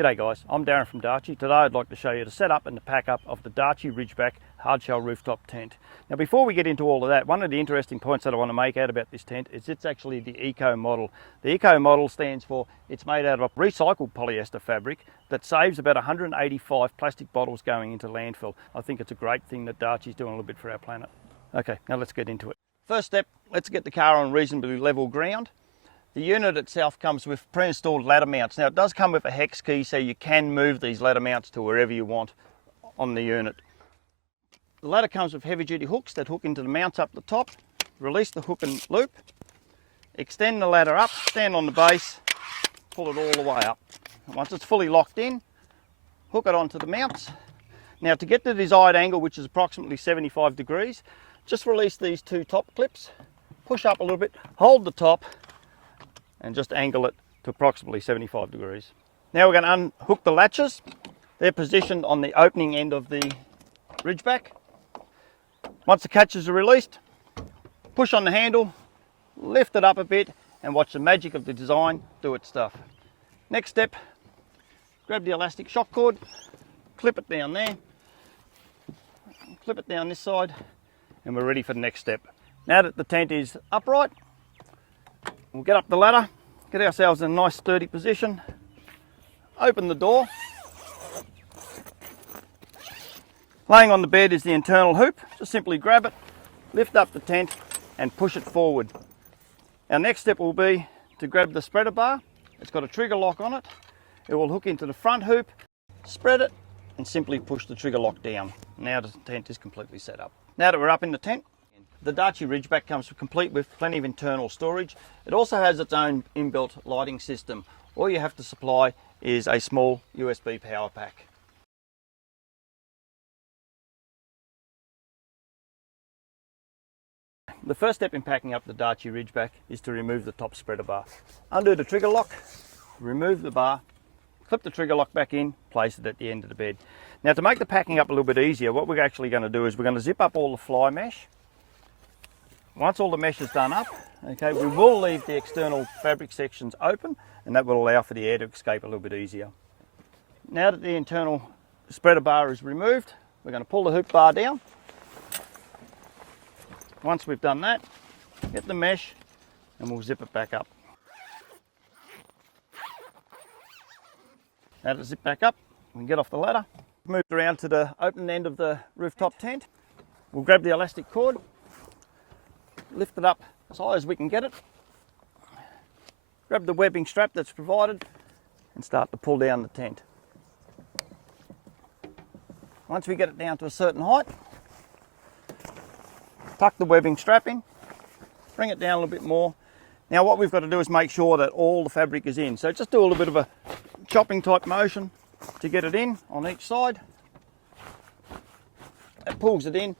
G'day guys, I'm Darren from Darche. Today I'd like to show you the setup and the pack up of the DARCHE Ridgeback hardshell rooftop tent. Now before we get into all of that, one of the interesting points that I want to make out about this tent is it's actually the eco model. The eco model stands for it's made out of recycled polyester fabric that saves about 185 plastic bottles going into landfill. I think it's a great thing that Darche's doing a little bit for our planet. Okay, now let's get into it. First step, let's get the car on reasonably level ground. The unit itself comes with pre-installed ladder mounts. Now it does come with a hex key, so you can move these ladder mounts to wherever you want on the unit. The ladder comes with heavy duty hooks that hook into the mounts up the top. Release the hook and loop, extend the ladder up, stand on the base, pull it all the way up. Once it's fully locked in, hook it onto the mounts. Now to get the desired angle, which is approximately 75 degrees, just release these two top clips, push up a little bit, hold the top, and just angle it to approximately 75 degrees. Now we're going to unhook the latches. They're positioned on the opening end of the Ridgeback. Once the catches are released, push on the handle, lift it up a bit, and watch the magic of the design do its stuff. Next step, grab the elastic shock cord, clip it down there, clip it down this side, and we're ready for the next step. Now that the tent is upright, we'll get up the ladder, get ourselves in a nice sturdy position, open the door. Laying on the bed is the internal hoop. Just simply grab it, lift up the tent and push it forward. Our next step will be to grab the spreader bar. It's got a trigger lock on it. It will hook into the front hoop, spread it and simply push the trigger lock down. Now the tent is completely set up. Now that we're up in the tent, the DARCHE Ridgeback comes complete with plenty of internal storage. It also has its own inbuilt lighting system. All you have to supply is a small USB power pack. The first step in packing up the DARCHE Ridgeback is to remove the top spreader bar. Undo the trigger lock, remove the bar, clip the trigger lock back in, place it at the end of the bed. Now to make the packing up a little bit easier, what we're actually going to do is we're going to zip up all the fly mesh. Once all the mesh is done up, okay, we will leave the external fabric sections open and that will allow for the air to escape a little bit easier. Now that the internal spreader bar is removed, we're going to pull the hoop bar down. Once we've done that, get the mesh and we'll zip it back up. Now to zip back up, we can get off the ladder. Move around to the open end of the rooftop tent. We'll grab the elastic cord, lift it up as high as we can get it, grab the webbing strap that's provided and start to pull down the tent. Once we get it down to a certain height, tuck the webbing strap in, bring it down a little bit more. Now what we've got to do is make sure that all the fabric is in. So just do a little bit of a chopping type motion to get it in on each side. That pulls it in.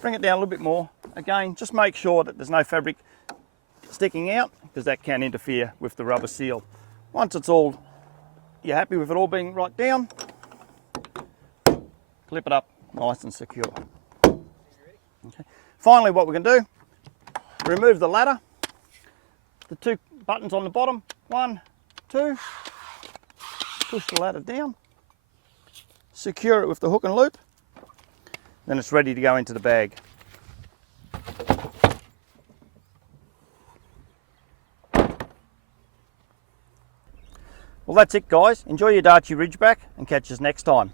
Bring it down a little bit more. Again, just make sure that there's no fabric sticking out because that can interfere with the rubber seal. Once it's all, you're happy with it all being right down, clip it up nice and secure. Okay. Finally, what we're going to do, remove the ladder, the two buttons on the bottom, 1, 2, push the ladder down, secure it with the hook and loop, then it's ready to go into the bag. Well, that's it guys. Enjoy your DARCHE Ridgeback and catch us next time.